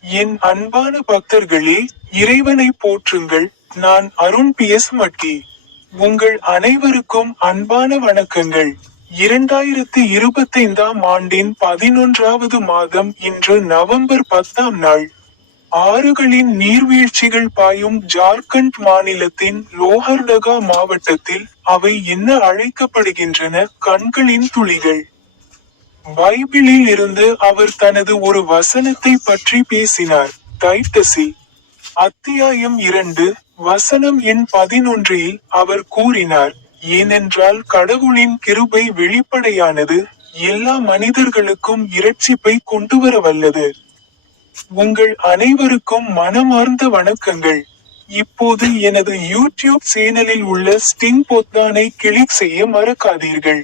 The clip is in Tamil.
என் அன்பான பக்தர்களே இறைவனை போற்றுங்கள். நான் அருண் பி. எஸ். மட்டி உங்கள் அனைவருக்கும் அன்பான வணக்கங்கள். இரண்டாயிரத்தி இருபத்தைந்தாம் ஆண்டின் பதினொன்றாவது மாதம் இன்று நவம்பர் பத்தாம் நாள். ஆறுகளின் நீர்வீழ்ச்சிகள் பாயும் ஜார்க்கண்ட் மாநிலத்தின் லோஹர்டகா மாவட்டத்தில் அவை என்ன அழைக்கப்படுகின்றன? கண்களின் துளிகள். பைபிளில் இருந்து அவர் தனது ஒரு வசனத்தை பற்றி பேசினார். தைத்தசி அத்தியாயம் இரண்டு வசனம் எண் பதினொன்றில் அவர் கூறினார் ஏனென்றால் கடவுளின் கிருபை வெளிப்படையானது எல்லா மனிதர்களுக்கும் இரட்சிப்பை கொண்டுவர வல்லது உங்கள் அனைவருக்கும் மனமார்ந்த வணக்கங்கள். இப்போது எனது யூடியூப் சேனலில் உள்ள ஸ்டிங் பொத்தானை கிளிக் செய்ய மறக்காதீர்கள்.